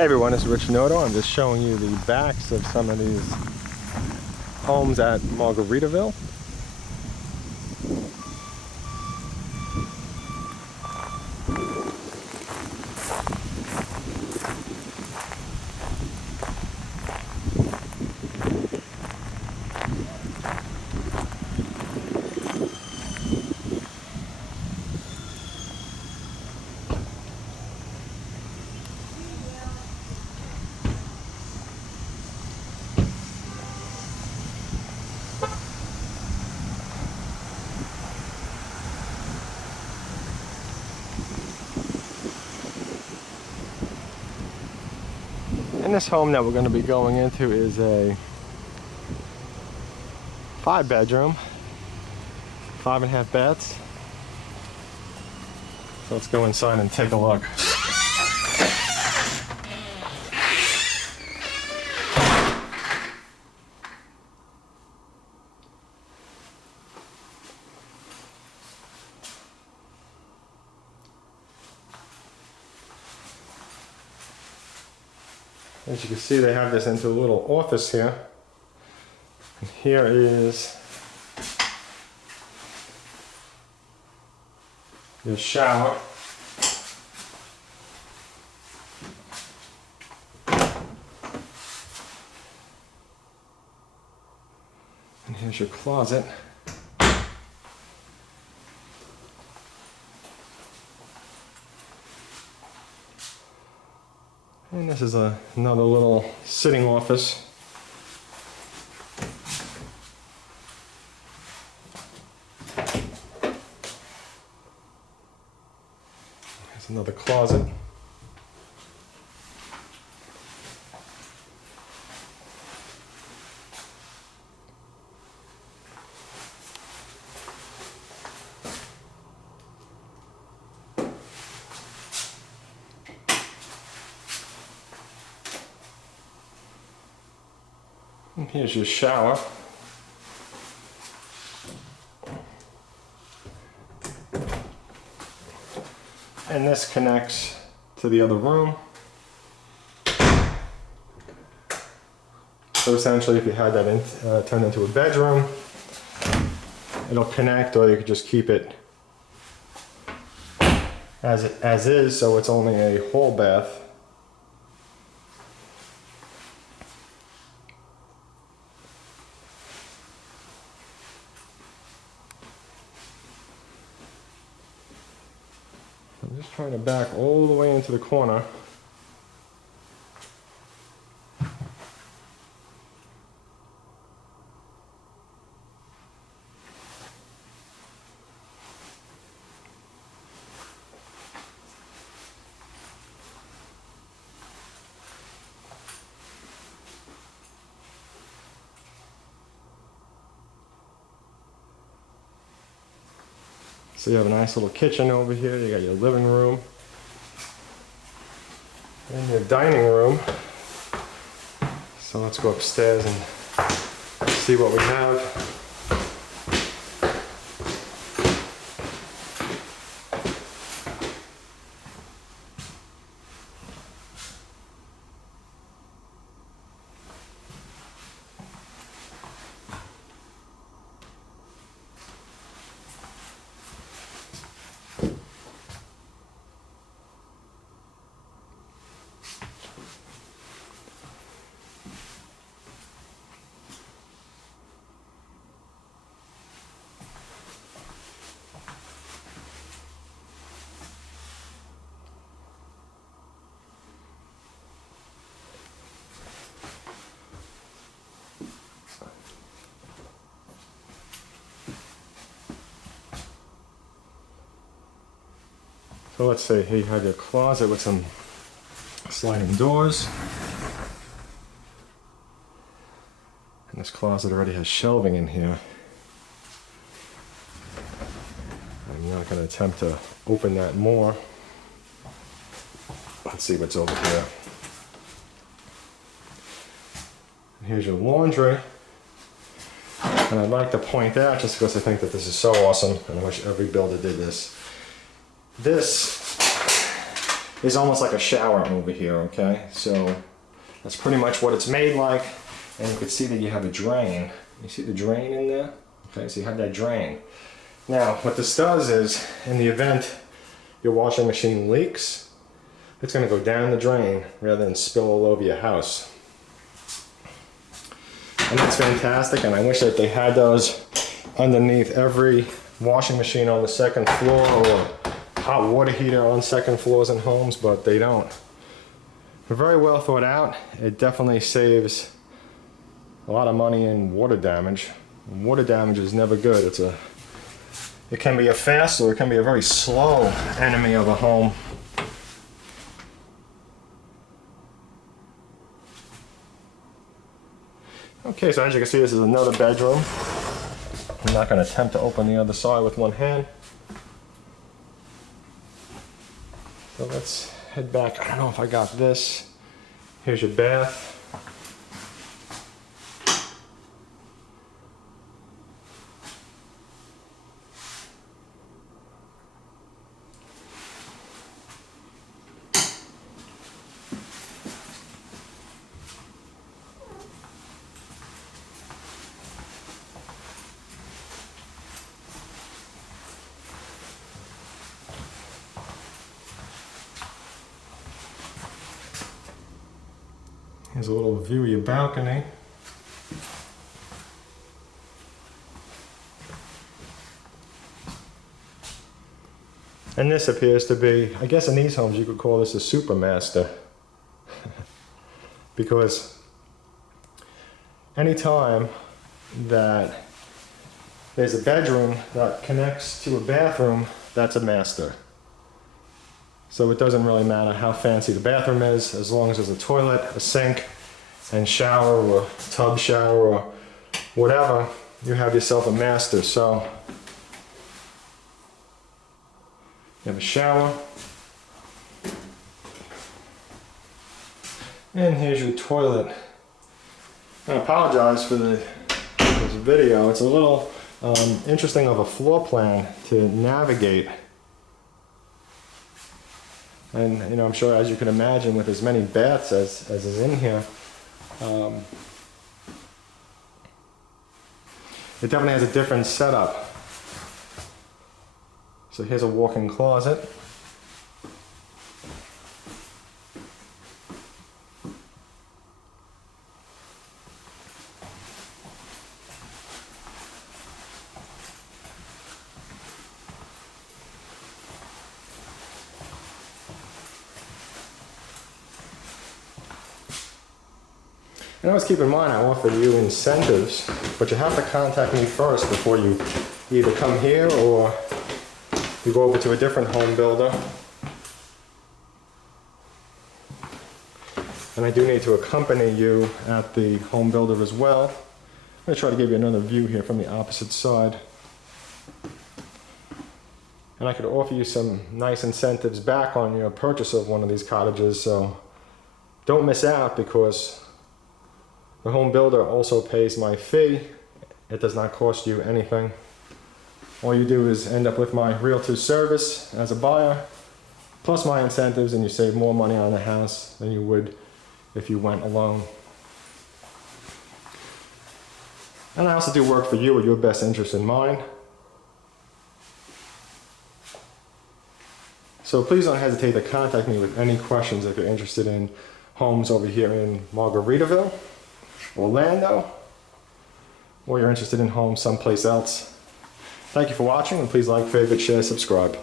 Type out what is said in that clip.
Hey everyone, it's Rich Noto. I'm just showing you the backs of some of these homes at Margaritaville. And this home that we're going to be going into is a 5-bedroom, 5.5 baths. So let's go inside and take a look. As you can see, they have this into a little office here. And here is your shower. And here's your closet. And this is another little sitting office. There's another closet. And here's your shower. And this connects to the other room. So essentially, if you had that turned into a bedroom, it'll connect, or you could just keep it as is, so it's only a hall bath. I'm just trying to back all the way into the corner. So you have a nice little kitchen over here. You got your living room and your dining room. So let's go upstairs and see what we have. So let's say here you have your closet with some sliding doors. And this closet already has shelving in here. I'm not going to attempt to open that more. Let's see what's over here. Here's your laundry. And I'd like to point out, just because I think that this is so awesome, and I wish every builder did this. This is almost like a shower over here, okay? So that's pretty much what it's made like. And you can see that you have a drain. You see the drain in there? Okay, so you have that drain. Now, what this does is, in the event your washing machine leaks, it's going to go down the drain rather than spill all over your house. And that's fantastic, and I wish that they had those underneath every washing machine on the second floor or hot water heater on second floors in homes, but they don't. They're very well thought out. It definitely saves a lot of money in water damage. And water damage is never good. It can be a fast or it can be a very slow enemy of a home. Okay, so as you can see, this is another bedroom. I'm not going to attempt to open the other side with one hand. So let's head back. I don't know if I got this. Here's your bath. Here's a little view of your balcony. And this appears to be, I guess in these homes you could call this a super master. Because anytime that there's a bedroom that connects to a bathroom, that's a master. So it doesn't really matter how fancy the bathroom is, as long as there's a toilet, a sink, and shower or tub shower or whatever, you have yourself a master. So you have a shower, and here's your toilet. I apologize for this video. It's a little interesting of a floor plan to navigate. And you know, I'm sure, as you can imagine, with as many baths as is in here, it definitely has a different setup. So here's a walk-in closet. And always keep in mind, I offer you incentives, but you have to contact me first before you either come here or you go over to a different home builder. And I do need to accompany you at the home builder as well. I'm going to try to give you another view here from the opposite side. And I could offer you some nice incentives back on your purchase of one of these cottages, so don't miss out, because the home builder also pays my fee. It does not cost you anything. All you do is end up with my Realtor service as a buyer, plus my incentives, and you save more money on the house than you would if you went alone. And I also do work for you with your best interest in mind. So please don't hesitate to contact me with any questions if you're interested in homes over here in Margaritaville, Orlando, or you're interested in homes someplace else. Thank you for watching, and please like, favorite, share, subscribe.